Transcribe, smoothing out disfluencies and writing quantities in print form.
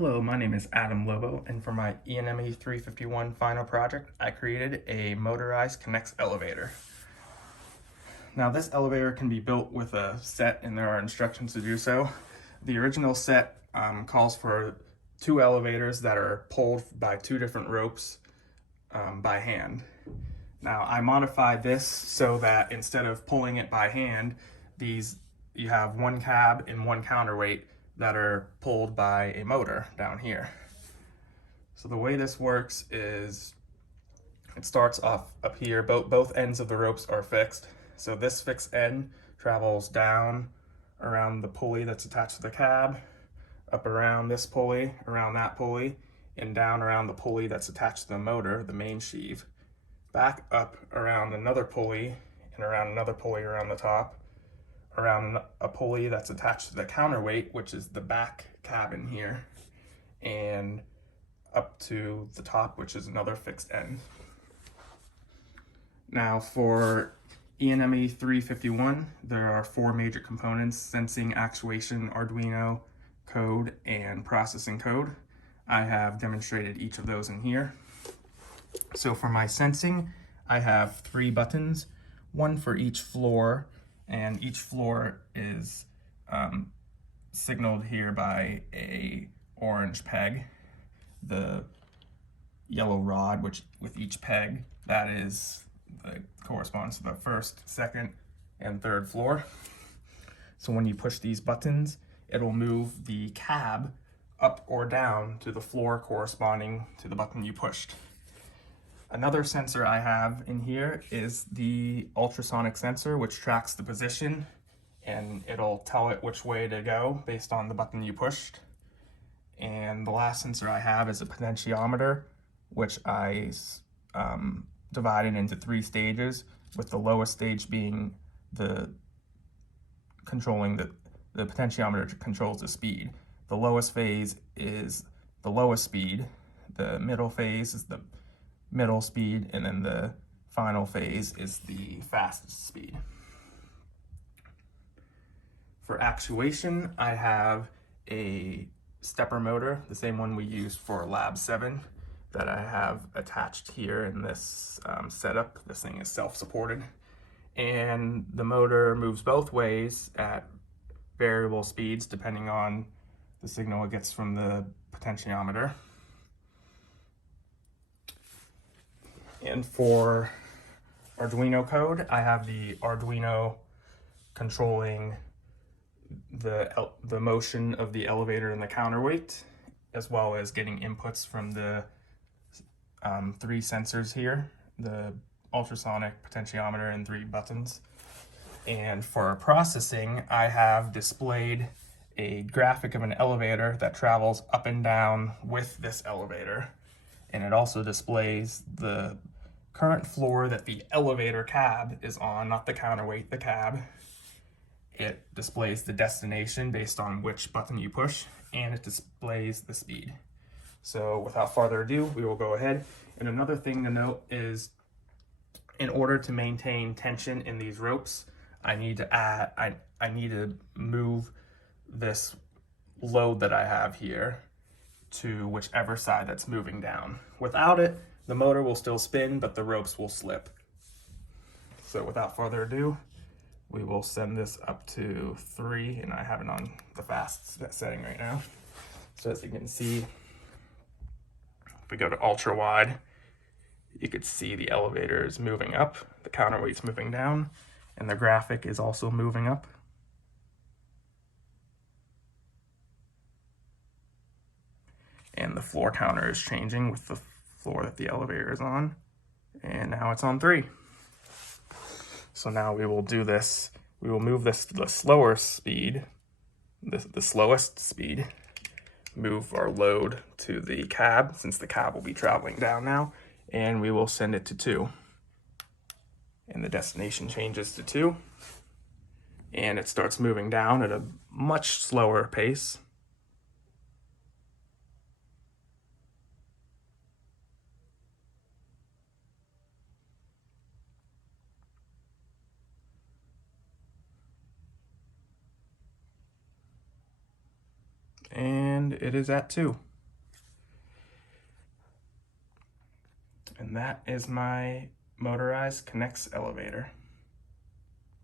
Hello, my name is Adam Lobo, and for my ENME 351 final project, I created a motorized KNEX elevator. Now, this elevator can be built with a set, and there are instructions to do so. The original set calls for two elevators that are pulled by two different ropes by hand. Now, I modified this so that instead of pulling it by hand, you have one cab and one counterweight that are pulled by a motor down here. So the way this works is it starts off up here. Both ends of the ropes are fixed. So this fixed end travels down around the pulley that's attached to the cab, up around this pulley, around that pulley, and down around the pulley that's attached to the motor, the main sheave, back up around another pulley and around another pulley around the top, around a pulley that's attached to the counterweight, which is the back cabin here, and up to the top, which is another fixed end. Now for ENME 351, there are four major components: sensing, actuation, Arduino code, and processing code. I have demonstrated each of those in here. So for my sensing, I have 3 buttons, one for each floor, and each floor is signaled here by a orange peg. The yellow rod, which with each peg, that corresponds to the first, second, and third floor. So when you push these buttons, it'll move the cab up or down to the floor corresponding to the button you pushed. Another sensor I have in here is the ultrasonic sensor, which tracks the position, and it'll tell it which way to go based on the button you pushed. And the last sensor I have is a potentiometer, which I divided into 3 stages, with the lowest stage being the potentiometer controls the speed. The lowest phase is the lowest speed, the middle phase is the middle speed, and then the final phase is the fastest speed. For actuation, I have a stepper motor, the same one we used for Lab 7, that I have attached here in this setup. This thing is self-supported, and the motor moves both ways at variable speeds depending on the signal it gets from the potentiometer. And for Arduino code, I have the Arduino controlling the motion of the elevator and the counterweight, as well as getting inputs from the 3 sensors here, the ultrasonic, potentiometer, and 3 buttons. And for processing, I have displayed a graphic of an elevator that travels up and down with this elevator. And it also displays the current floor that the elevator cab is on, not the counterweight, the cab. It displays the destination based on which button you push, and it displays the speed. So without further ado, we will go ahead. And another thing to note is, in order to maintain tension in these ropes, I need to move this load that I have here to whichever side that's moving down. Without it, the motor will still spin, but the ropes will slip. So without further ado, we will send this up to 3, and I have it on the fast setting right now. So as you can see, if we go to ultra wide, you could see the elevator is moving up, the counterweight's moving down, and the graphic is also moving up. And the floor counter is changing with the floor that the elevator is on. And now it's on 3. So now we will do this. We will move this to the slower speed, the slowest speed. Move our load to the cab, since the cab will be traveling down now. And we will send it to 2. And the destination changes to 2. And it starts moving down at a much slower pace. And it is at 2. And that is my motorized KNEX elevator.